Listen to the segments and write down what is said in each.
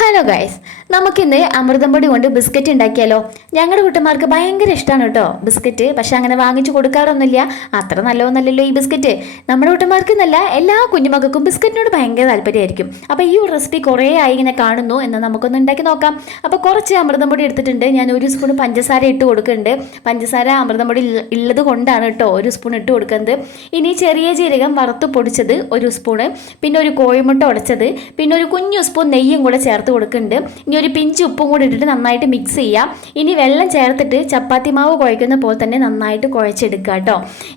Hello guys, നമുക്കിന്ന് അമൃതം പൊടി കൊണ്ട് ബിസ്ക്കറ്റ് ഉണ്ടാക്കിയാലോ? ഞങ്ങളുടെ കുട്ടന്മാർക്ക് ഭയങ്കര ഇഷ്ടമാണ് കേട്ടോ ബിസ്ക്കറ്റ്. പക്ഷെ അങ്ങനെ വാങ്ങിച്ചു കൊടുക്കാറൊന്നുമില്ല. അത്ര നല്ലതൊന്നല്ലല്ലോ ഈ ബിസ്ക്കറ്റ്. നമ്മുടെ കുട്ടന്മാർക്ക് എന്നല്ല, എല്ലാ കുഞ്ഞുമക്കൾക്കും ബിസ്ക്കറ്റിനോട് ഭയങ്കര താല്പര്യമായിരിക്കും. അപ്പോൾ ഈ ഒരു റെസിപ്പി കുറേ ആയി ഇങ്ങനെ കാണുന്നു, എന്നാൽ നമുക്കൊന്ന് ഉണ്ടാക്കി നോക്കാം. അപ്പോൾ കുറച്ച് അമൃതം പൊടി എടുത്തിട്ടുണ്ട്. ഞാൻ ഒരു സ്പൂൺ പഞ്ചസാര ഇട്ട് കൊടുക്കുന്നുണ്ട്. പഞ്ചസാര അമൃതം പൊടി ഉള്ളത് കൊണ്ടാണ് കേട്ടോ ഒരു സ്പൂൺ ഇട്ട് കൊടുക്കുന്നത്. ഇനി ചെറിയ ജീരകം വറുത്ത് പൊടിച്ചത് ഒരു സ്പൂണ്, പിന്നെ ഒരു കോഴിമുട്ട ഉടച്ചത്, പിന്നെ ഒരു കുഞ്ഞു സ്പൂൺ നെയ്യും കൂടെ ചേർത്ത് കൊടുക്കുന്നുണ്ട്. ഇനി ഒരു പിഞ്ച് ഉപ്പും കൂടി ഇട്ടിട്ട് നന്നായിട്ട് മിക്സ് ചെയ്യാം. ഇനി വെള്ളം ചേർത്തിട്ട് ചപ്പാത്തി മാവ് കുഴക്കുന്ന പോലെ തന്നെ നന്നായിട്ട് കുഴച്ചെടുക്കുക കേട്ടോ.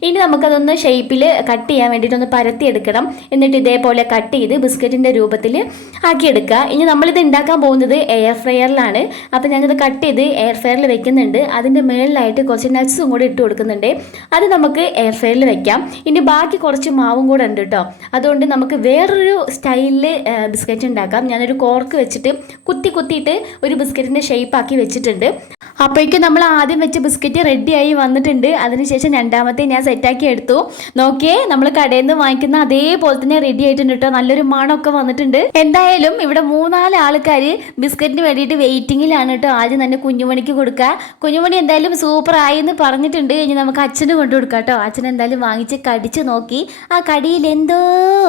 ഇനി നമുക്കതൊന്ന് ഷേപ്പിൽ കട്ട് ചെയ്യാൻ വേണ്ടിയിട്ട് ഒന്ന് പരത്തി എടുക്കണം. എന്നിട്ട് ഇതേപോലെ കട്ട് ചെയ്ത് ബിസ്ക്കറ്റിൻ്റെ രൂപത്തിൽ ആക്കിയെടുക്കുക. ഇനി നമ്മളിത് ഉണ്ടാക്കാൻ പോകുന്നത് എയർ ഫ്രയറിലാണ്. അപ്പോൾ ഞാനിത് കട്ട് ചെയ്ത് എയർ ഫ്രയറിൽ വെക്കുന്നുണ്ട്. അതിൻ്റെ മുകളിലായിട്ട് കുറച്ച് നട്ട്സും കൂടി ഇട്ട് കൊടുക്കുന്നുണ്ട്. അത് നമുക്ക് എയർ ഫ്രയറിൽ വെക്കാം. ഇനി ബാക്കി കുറച്ച് മാവും കൂടെ ഉണ്ട് കേട്ടോ. അതുകൊണ്ട് നമുക്ക് വേറൊരു സ്റ്റൈലിൽ ബിസ്ക്കറ്റ് ഉണ്ടാക്കാം. ഞാനൊരു കോർക്ക് വെച്ചിട്ട് കുത്തിയിട്ട് ഒരു ബിസ്ക്കറ്റിൻ്റെ ഷേപ്പാക്കി വെച്ചിട്ടുണ്ട്. അപ്പോഴേക്കും നമ്മൾ ആദ്യം വെച്ച ബിസ്ക്കറ്റ് റെഡിയായി വന്നിട്ടുണ്ട്. അതിനുശേഷം രണ്ടാമത്തെ ഞാൻ സെറ്റാക്കി എടുത്തു. നോക്കിയേ, നമ്മൾ കടയിൽ നിന്ന് വാങ്ങിക്കുന്ന അതേപോലെ തന്നെ റെഡി ആയിട്ടുണ്ട് കേട്ടോ. നല്ലൊരു മണമൊക്കെ വന്നിട്ടുണ്ട്. എന്തായാലും ഇവിടെ 3-4 ആൾക്കാർ ബിസ്ക്കറ്റിന് വേണ്ടിയിട്ട് വെയിറ്റിങ്ങിലാണ് കേട്ടോ. ആദ്യം തന്നെ കുഞ്ഞുമണിക്ക് കൊടുക്കുക. കുഞ്ഞുമണി എന്തായാലും സൂപ്പർ ആയി എന്ന് പറഞ്ഞിട്ടുണ്ട്. ഇനി നമുക്ക് അച്ഛന് കൊണ്ടു കൊടുക്കാം കേട്ടോ. അച്ഛൻ എന്തായാലും വാങ്ങിച്ച് കടിച്ച് നോക്കി. ആ കടിയിൽ എന്തോ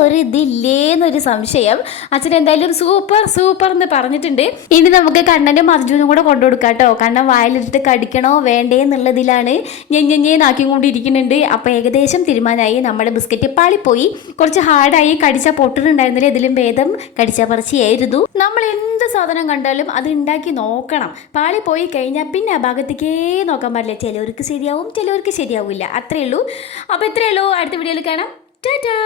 ഒരു ഇതില്ലേന്നൊരു സംശയം. അച്ഛൻ എന്തായാലും സൂപ്പർ എന്ന് പറഞ്ഞിട്ടുണ്ട്. ഇനി നമുക്ക് കണ്ണനും അർജുനും കൂടെ കൊണ്ടു കൊടുക്കാം കേട്ടോ. കണ്ണൻ വായിലിട്ടിട്ട് കടിക്കണോ വേണ്ടേ എന്നുള്ളതിലാണ് ഞെഞ്ഞെഞ്ഞേനാക്കിക്കൊണ്ടിരിക്കുന്നുണ്ട്. അപ്പോൾ ഏകദേശം തീരുമാനമായി. നമ്മുടെ ബിസ്ക്കറ്റ് പാളിപ്പോയി. കുറച്ച് ഹാർഡായി, കടിച്ചാൽ പൊട്ടുന്നുണ്ടായിരുന്നില്ല. ഇതിലും ഭേദം കടിച്ചാൽ പറിച്ചായിരുന്നു. നമ്മൾ എന്ത് സാധനം കണ്ടാലും അത് ഉണ്ടാക്കി നോക്കണം. പാളിപ്പോയി കഴിഞ്ഞാൽ പിന്നെ ആ ഭാഗത്തേക്കേ നോക്കാൻ പാടില്ല. ചിലവർക്ക് ശരിയാവും, ചിലവർക്ക് ശരിയാവില്ല. അത്രയേ ഉള്ളൂ. അപ്പോൾ ഇത്രയേ ഉള്ളൂ. അടുത്ത വീഡിയോയിൽ കാണാം. ടാറ്റാ.